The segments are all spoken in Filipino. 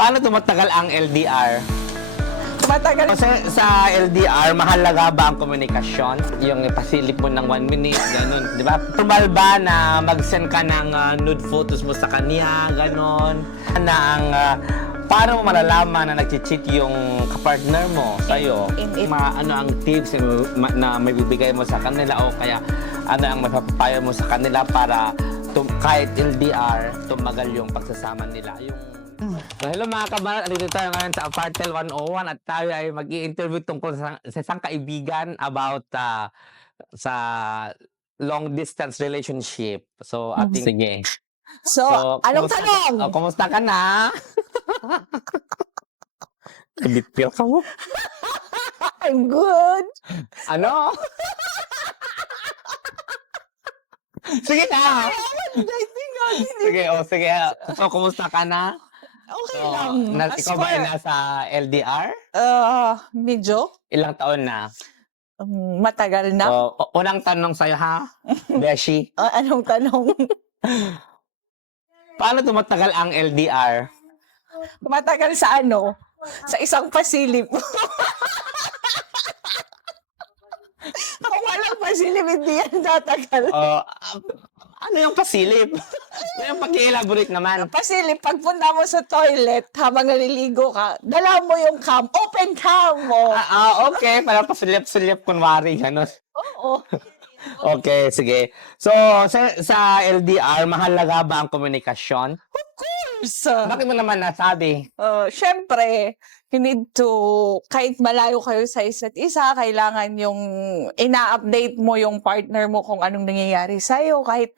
Paano tumatagal ang LDR? Matagal. Kasi sa LDR, mahalaga ba ang komunikasyon? Yung ipasilip mo ng 1 minute, ganun. Di ba? Normal ba na mag-send ka ng nude photos mo sa kanya, ganun? Na ang, paano mo malalaman na nag-cheat yung kapartner mo sa'yo? Ano ang tips na may bibigay mo sa kanila o kaya ano ang mapapapayo mo sa kanila para kahit LDR, tumagal yung pagsasama nila? So, hello mga kabarat, andito tayo ngayon sa Apartel 101 at tayo ay mag-i-interview tungkol sa isang kaibigan about sa long distance relationship. So, sige. So, anong tanong? Kumusta ka na? Bitpil ka mo? I'm good. Ano? Sige na! Sige, sige. So, kumusta ka na? Okay So, lang. ikaw ba ay nasa LDR? Medyo Ilang taon na? matagal na. So, unang tanong sa'yo ha, Beshi. Anong tanong? Paano tumatagal ang LDR? Matagal sa ano? Sa isang pasilip. Kung walang pasilip, hindi yan tatagal. Ano yung pasilip? Ano yung pag-i-elaborate naman? Pasilip, pagpunta mo sa toilet, habang naliligo ka, dala mo yung cam, open cam mo. Okay. Para pasilip-silip kunwari, gano'n. Oo. Okay, sige. So, sa LDR, mahalaga ba ang komunikasyon? Of course. Bakit mo naman nasabi? Syempre, you need to, kahit malayo kayo sa isa't isa, kailangan yung ina-update mo yung partner mo kung anong nangyayari sa'yo. Kahit,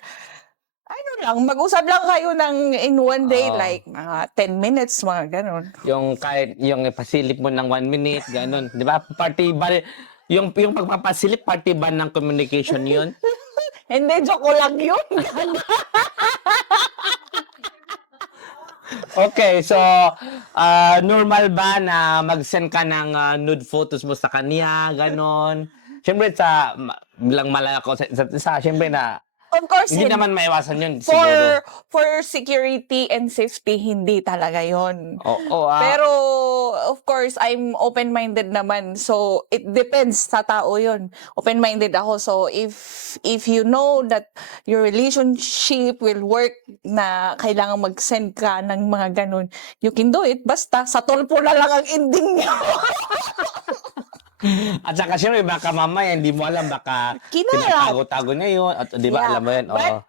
ano lang, mag-usap lang kayo ng in one day, like mga 10 minutes, mga ganun. Yung kahit yung ipasilip mo ng 1 minute, gano'n. Di ba? Party ba, yung pagpapasilip, party ba ng communication yun? Hindi, joke ko lang yun. Okay, so normal ba na mag-send ka ng nude photos mo sa kanya, ganon? Siyempre bilang malaya ko sa siyempre na Of course, hindi naman maiwasan yun siguro. for security and safety, hindi talaga yon. Pero, of course, I'm open-minded naman. So, it depends sa tao yun. Open-minded ako. So, if you know that your relationship will work na kailangan mag-send ka ng mga ganun, you can do it. Basta, sa tulpo na lang ang ending niya. At saka siyempre, baka mamaya hindi mo alam, baka pinatago-tago niya yun. At di ba, alam mo yun? But,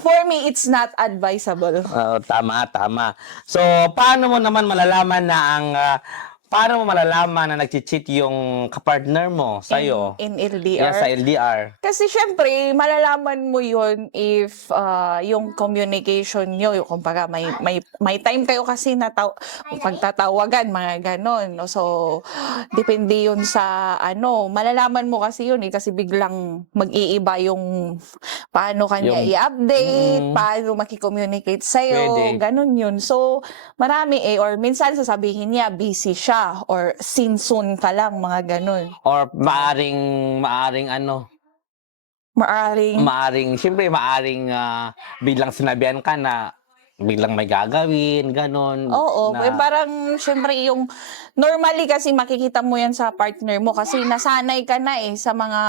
for me, it's not advisable. Tama. So, paano mo malalaman na nag-cheat yung kapartner mo sa'yo? In LDR? Yeah, sa LDR. Kasi syempre, malalaman mo yun if yung communication nyo, yung kumbaga may time kayo kasi na pagtatawagan, mga ganon. So, depende yun sa malalaman mo kasi yun kasi biglang mag-iiba yung paano kanya i-update, paano makicommunicate sa'yo, ganon yun. So, marami or minsan sasabihin niya, busy siya, or seen soon ka lang, mga ganon. Or maaring siyempre biglang sinabihan ka na biglang may gagawin, ganon. Oo, parang siyempre yung normally kasi makikita mo yan sa partner mo kasi nasanay ka na sa mga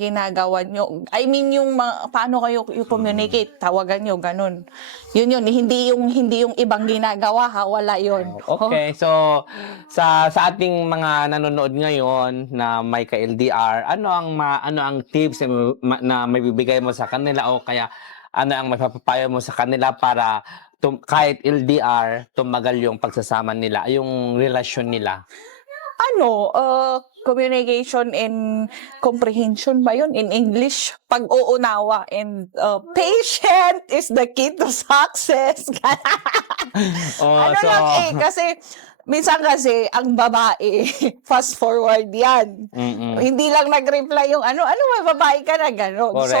ginagawa nyo. I mean yung paano kayo communicate, tawagan nyo, ganon. Yun, hindi yung ibang ginagawa ha, wala yun. Okay, so sa ating mga nanonood ngayon na may ka-LDR, ano ang tips na may bibigay mo sa kanila o kaya ano ang mapapapayo mo sa kanila para kahit LDR, tumagal yung pagsasama nila, yung relasyon nila? Communication and comprehension ba yun in English? Pag-uunawa and patient is the key to success. Kasi minsan kasi ang babae fast forward yan. Hindi lang nag-reply yung may babae ka na gano'n. So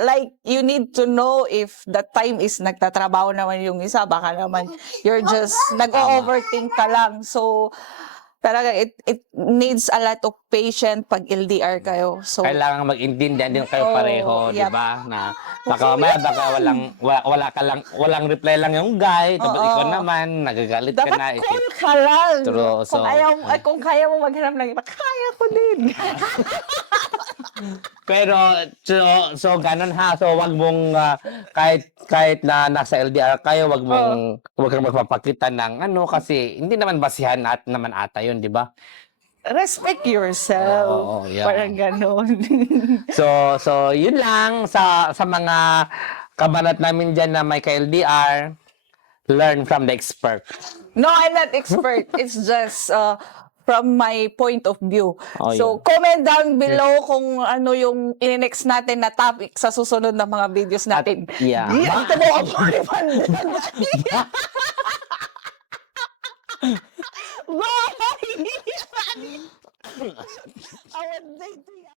like you need to know if that time is nagtatrabaho naman yung isa, baka naman you're just nag-overthink ka lang. So talaga it needs a lot of patience pag LDR kayo. So, Kailangan mag-intindihan din kayo Oo, pareho, di yep. ba? Na baka mamaya, baka wala ka lang, walang reply lang yung guy, tapos Oo. ikaw naman, nagagalit ka dapat na. call ka lang. True, Kung so- ayaw, kung kaya mo maghanap ng iba, kaya ko din. Pero, so ganun ha. So, wag mong, kahit na nasa LDR kayo, wag kang magpapakita ng ano, kasi hindi naman basihan at naman ata yun, di ba? Respect yourself. Oo, yeah. Parang ganon. So yun lang sa mga kabanat namin diyan na may ka-LDR, learn from the expert. No, I'm not expert. It's just from my point of view. Oh, So, comment down below kung ano yung in-next natin na topic sa susunod na mga videos natin. yeah. Ito mo ako Bye!